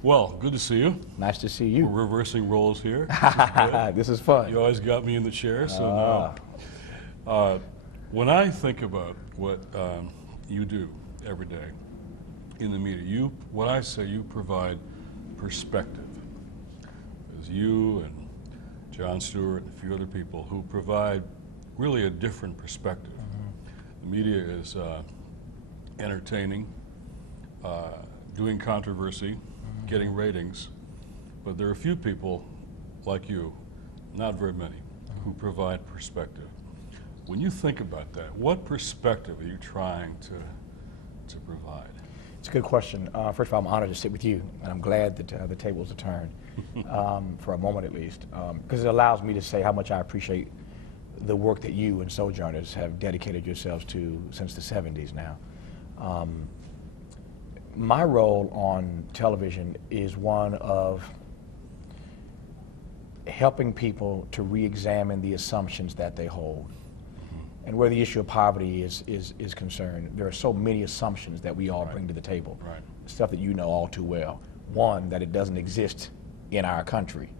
Well, good to see you. Nice to see We're you. reversing roles here. This is good. This is fun. You always got me in the chair, so now. When I think about what you do every day in the media, what I say, you provide perspective. There's you and John Stewart and a few other people who provide really a different perspective. The media is entertaining, doing controversy, getting ratings, but there are a few people like you, not very many, who provide perspective. When you think about that, what perspective are you trying to provide? It's a good question. First of all, I'm honored to sit with you, and I'm glad that the tables are turned, for a moment at least, because it allows me to say how much I appreciate the work that you and Sojourners have dedicated yourselves to since the 70s now. My role on television is one of helping people to re-examine the assumptions that they hold. And where the issue of poverty is concerned, there are so many assumptions that we all bring to the table. Right. Stuff that you know all too well. One, that it doesn't exist in our country.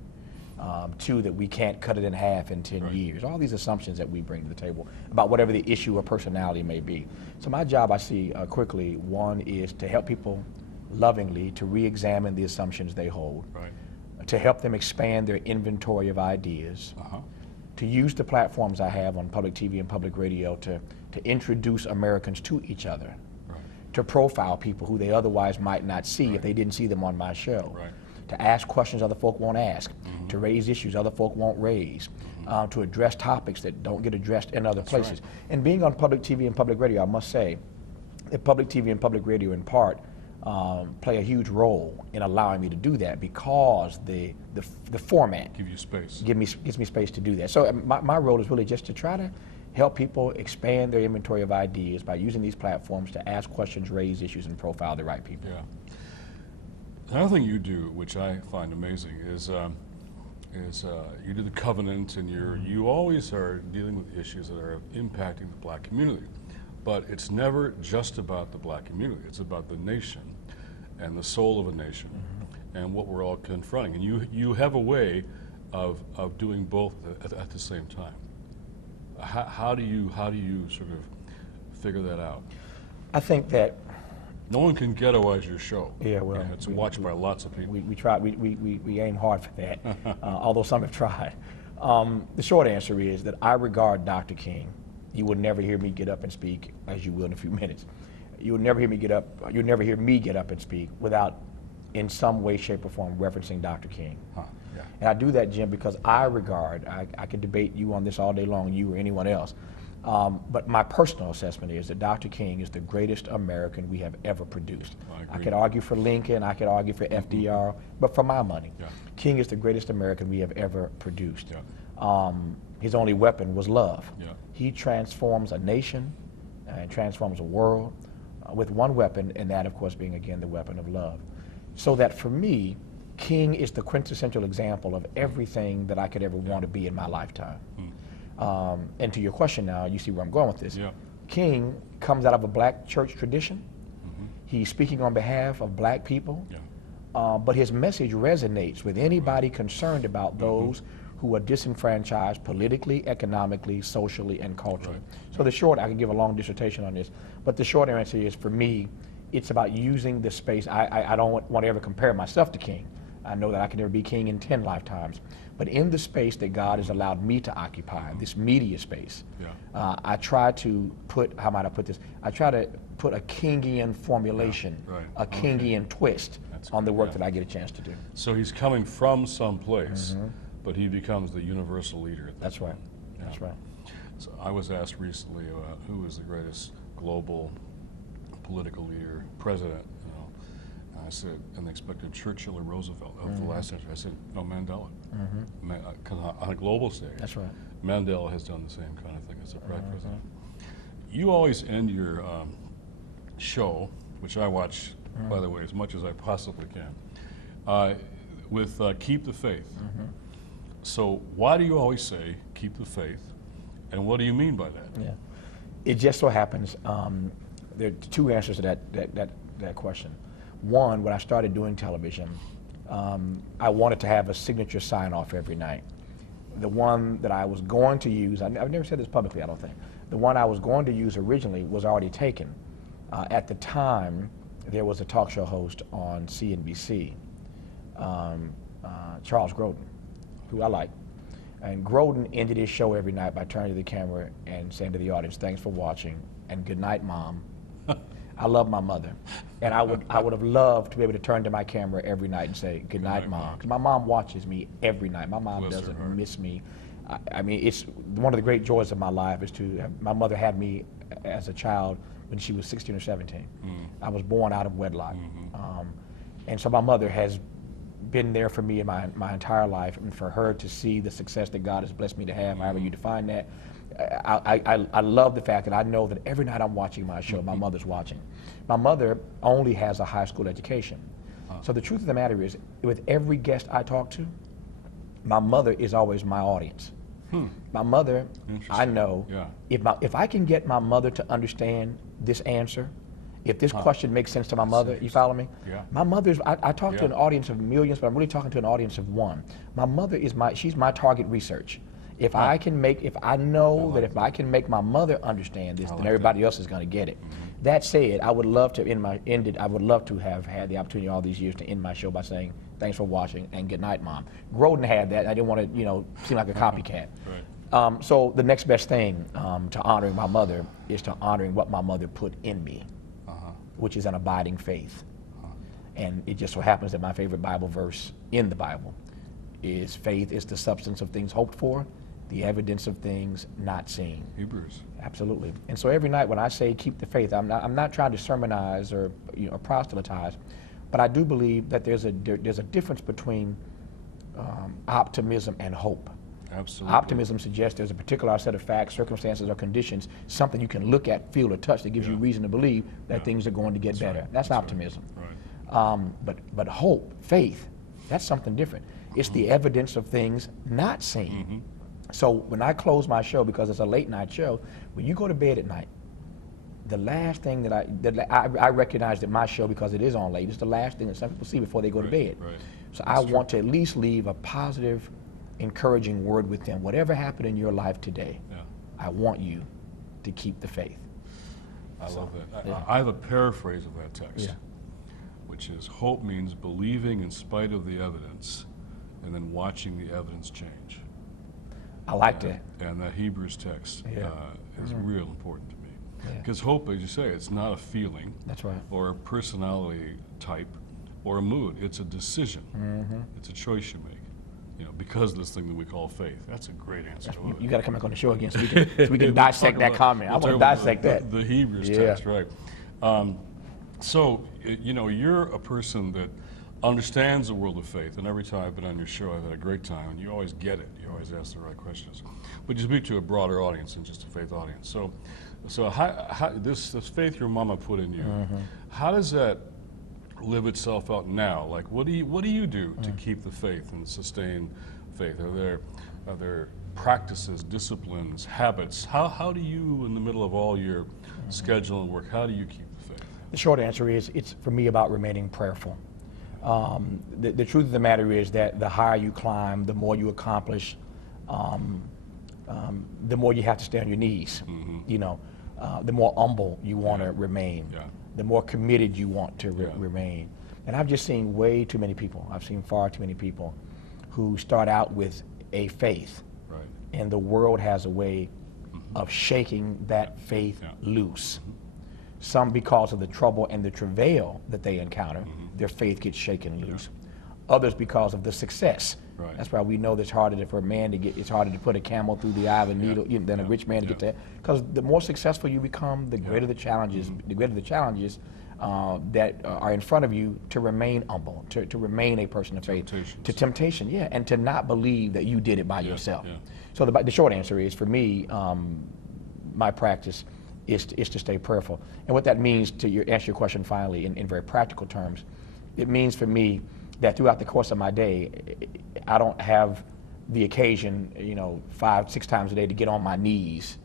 Two, that we can't cut it in half in 10 years. All these assumptions that we bring to the table about whatever the issue or personality may be. So my job, I see quickly, one is to help people lovingly to re-examine the assumptions they hold, to help them expand their inventory of ideas, to use the platforms I have on public TV and public radio to introduce Americans to each other, to profile people who they otherwise might not see if they didn't see them on my show, to ask questions other folk won't ask, to raise issues other folk won't raise, to address topics that don't get addressed in other places. And being on public TV and public radio, I must say that public TV and public radio in part play a huge role in allowing me to do that, because the format Give you space. gives me space to do that. So my role is really just to try to help people expand their inventory of ideas by using these platforms to ask questions, raise issues, and profile the right people. Yeah. Another thing you do, which I find amazing, is you do the covenant, and you always are dealing with issues that are impacting the black community. But it's never just about the black community. It's about the nation and the soul of a nation and what we're all confronting. And you have a way of doing both at the same time. How do you sort of figure that out? I think that no one can ghettoize your show. Yeah, well, and it's watched by lots of people. We try. We aim hard for that, although some have tried. The short answer is that I regard Dr. King. You will never hear me get up and speak, as you will in a few minutes. You will never hear me get up. You'll never hear me get up and speak without, in some way, shape, or form, referencing Dr. King. Yeah. And I do that, Jim, because I regard. I could debate you on this all day long, you or anyone else. But my personal assessment is that Dr. King is the greatest American we have ever produced. I could argue for Lincoln, I could argue for FDR, but for my money, King is the greatest American we have ever produced. His only weapon was love. He transforms a nation and transforms a world with one weapon, and that, of course, being, again, the weapon of love. So that for me, King is the quintessential example of everything that I could ever want to be in my lifetime. And to your question now, you see where I'm going with this. King comes out of a black church tradition. He's speaking on behalf of black people, but his message resonates with anybody concerned about those who are disenfranchised politically, economically, socially, and culturally. So the short, I could give a long dissertation on this, but the short answer is, for me, it's about using the space. I don't want to ever compare myself to King. I know that I can never be king in 10 lifetimes. But in the space that God has allowed me to occupy, this media space, I try to put, how might I put this? I try to put a Kingian formulation, a Kingian twist on the work that I get a chance to do. So he's coming from someplace, but he becomes the universal leader. That's right. That's right. So I was asked recently who is the greatest global political leader, president. I said, and they expected Churchill or Roosevelt of the last century. I said, no, Mandela. On a global stage, that's right. Mandela has done the same kind of thing as a president. You always end your show, which I watch, by the way, as much as I possibly can, with keep the faith. So why do you always say keep the faith, and what do you mean by that? It just so happens, there are two answers to that question. One, when I started doing television, I wanted to have a signature sign-off every night. The one that I was going to use, I've never said this publicly, I don't think. The one I was going to use originally was already taken. At the time, there was a talk show host on CNBC, Charles Grodin, who I like. And Grodin ended his show every night by turning to the camera and saying to the audience, "Thanks for watching, and good night, Mom." I love my mother, and I would have loved to be able to turn to my camera every night and say, "Good night, Mom," because my mom watches me every night. My mom doesn't miss me. I mean, it's one of the great joys of my life is to have, my mother had me as a child when she was 16 or 17. I was born out of wedlock, and so my mother has been there for me in my entire life, and for her to see the success that God has blessed me to have, however you define that. I love the fact that I know that every night I'm watching my show, my mother's watching. My mother only has a high school education. So the truth of the matter is, with every guest I talk to, my mother is always my audience. My mother, I know, if I can get my mother to understand this answer, if this question makes sense to my mother, you follow me? My mother's, I talk to an audience of millions, but I'm really talking to an audience of one. My mother is she's my target research. If I can make, if I know that if I can make my mother understand this, then everybody else is going to get it. That said, I would love to I would love to have had the opportunity all these years to end my show by saying, "Thanks for watching and good night, Mom." Grodin had that. I didn't want to, seem like a copycat. So the next best thing to honoring my mother is to honoring what my mother put in me, which is an abiding faith. And it just so happens that my favorite Bible verse in the Bible is, "Faith is the substance of things hoped for, the evidence of things not seen." Hebrews. Absolutely. And so every night when I say keep the faith, I'm not trying to sermonize or proselytize, but I do believe that there's a difference between optimism and hope. Absolutely. Optimism suggests there's a particular set of facts, circumstances, or conditions, something you can look at, feel, or touch that gives you reason to believe that things are going to get better. That's optimism. But hope, faith, that's something different. It's the evidence of things not seen. So when I close my show, because it's a late night show, when you go to bed at night, the last thing that I recognize that my show, because it is on late, is the last thing that some people see before they go to bed. So I want to at least leave a positive, encouraging word with them. Whatever happened in your life today, I want you to keep the faith. I love that. I have a paraphrase of that text, which is, hope means believing in spite of the evidence and then watching the evidence change. I like that. And that Hebrews text is real important to me. Because hope, as you say, it's not a feeling. That's right. Or a personality type or a mood. It's a decision. It's a choice you make. Because of this thing that we call faith. That's a great answer. You got to come back on the show again so we can dissect that comment. I want to dissect that. The Hebrews text, right. So, you're a person that understands the world of faith, and every time I've been on your show, I've had a great time, and you always get it. You always ask the right questions. But you speak to a broader audience than just a faith audience. So how this faith your mama put in you, how does that live itself out now? Like, what do you do to keep the faith and sustain faith? Are there practices, disciplines, habits? How do you, in the middle of all your schedule and work, how do you keep the faith? The short answer is, it's for me about remaining prayerful. The truth of the matter is that the higher you climb, the more you accomplish, the more you have to stay on your knees. The more humble you want to remain, the more committed you want to remain. And I've just seen way too many people, I've seen far too many people who start out with a faith, and the world has a way of shaking that faith loose. Some, because of the trouble and the travail that they encounter, their faith gets shaken loose. Others, because of the success. That's why we know that it's harder for a man to get, it's harder to put a camel through the eye of a needle than a rich man to get that. Because the more successful you become, the greater the challenges, that are in front of you to remain humble, to remain a person of faith. To temptation, and to not believe that you did it by yourself. So the short answer is, for me, my practice is to stay prayerful. And what that means, to answer your question finally in very practical terms, it means for me that throughout the course of my day, I don't have the occasion, 5, 6 times a day to get on my knees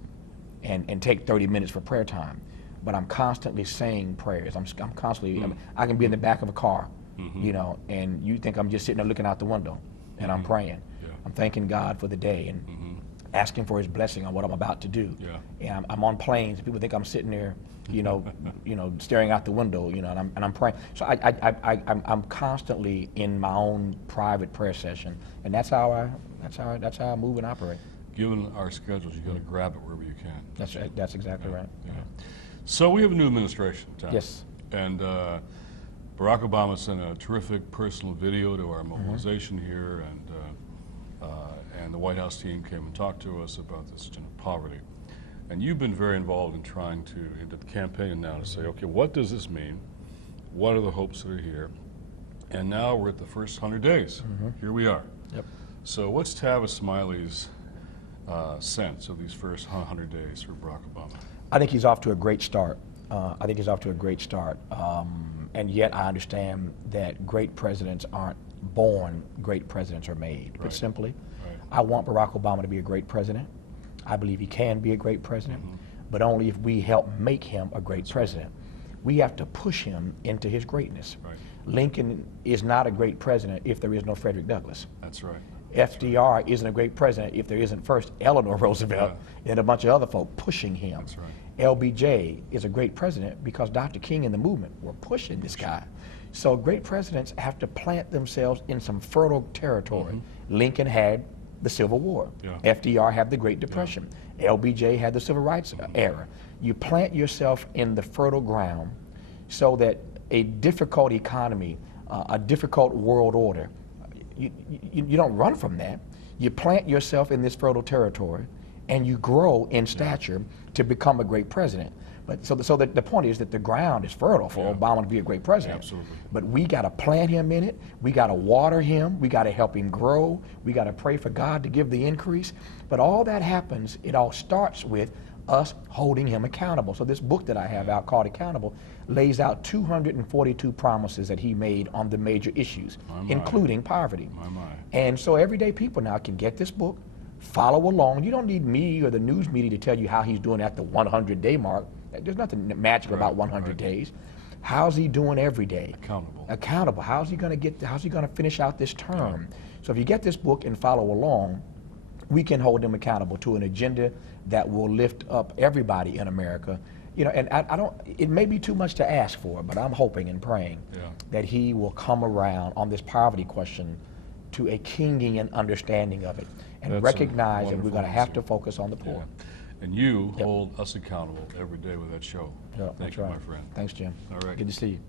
and take 30 minutes for prayer time. but I'm constantly saying prayers. I'm constantly, I can be in the back of a car, you know, and you think I'm just sitting there looking out the window, and I'm praying. Yeah. I'm thanking God for the day and asking for His blessing on what I'm about to do. Yeah. And I'm on planes. People think I'm sitting there, you know, staring out the window, you know, and I'm praying. So I'm constantly in my own private prayer session, and that's how I move and operate. Given our schedules, you got to grab it wherever you can. That's right. That's exactly right. Yeah. So we have a new administration, Tavis. Yes. And Barack Obama sent a terrific personal video to our mobilization here, and the White House team came and talked to us about this poverty. And you've been very involved in trying to, into the campaign now, to say, okay, what does this mean? What are the hopes that are here? And now we're at the first 100 days. Here we are. Yep. So what's Tavis Smiley's sense of these first 100 days for Barack Obama? I think he's off to a great start. And yet I understand that great presidents aren't born, great presidents are made. Put simply, I want Barack Obama to be a great president. I believe he can be a great president, but only if we help make him a great president. We have to push him into his greatness. Lincoln is not a great president if there is no Frederick Douglass. That's right. FDR isn't a great president if there isn't first Eleanor Roosevelt and a bunch of other folk pushing him. That's right. LBJ is a great president because Dr. King and the movement were pushing this guy. So great presidents have to plant themselves in some fertile territory. Lincoln had the Civil War. FDR had the Great Depression. LBJ had the Civil Rights era. You plant yourself in the fertile ground so that a difficult economy, a difficult world order, you don't run from that. You plant yourself in this fertile territory and you grow in stature to become a great president. But so the point is that the ground is fertile for Obama to be a great president. Absolutely. But we got to plant him in it. We got to water him. We got to help him grow. We got to pray for God to give the increase. But all that happens, it all starts with us holding him accountable. So this book that I have out called Accountable lays out 242 promises that he made on the major issues, including poverty. And so everyday people now can get this book, follow along. You don't need me or the news media to tell you how he's doing at the 100-day mark. There's nothing magical about 100 days. How's he doing every day? Accountable. How's he going to finish out this term? So if you get this book and follow along, we can hold him accountable to an agenda that will lift up everybody in America. You know, and I don't, it may be too much to ask for, but I'm hoping and praying that he will come around on this poverty question to a Kingian understanding of it and recognize that we're going to have to focus on the poor. And you hold us accountable every day with that show. Thank you, my friend. Thanks, Jim. All right. Good to see you.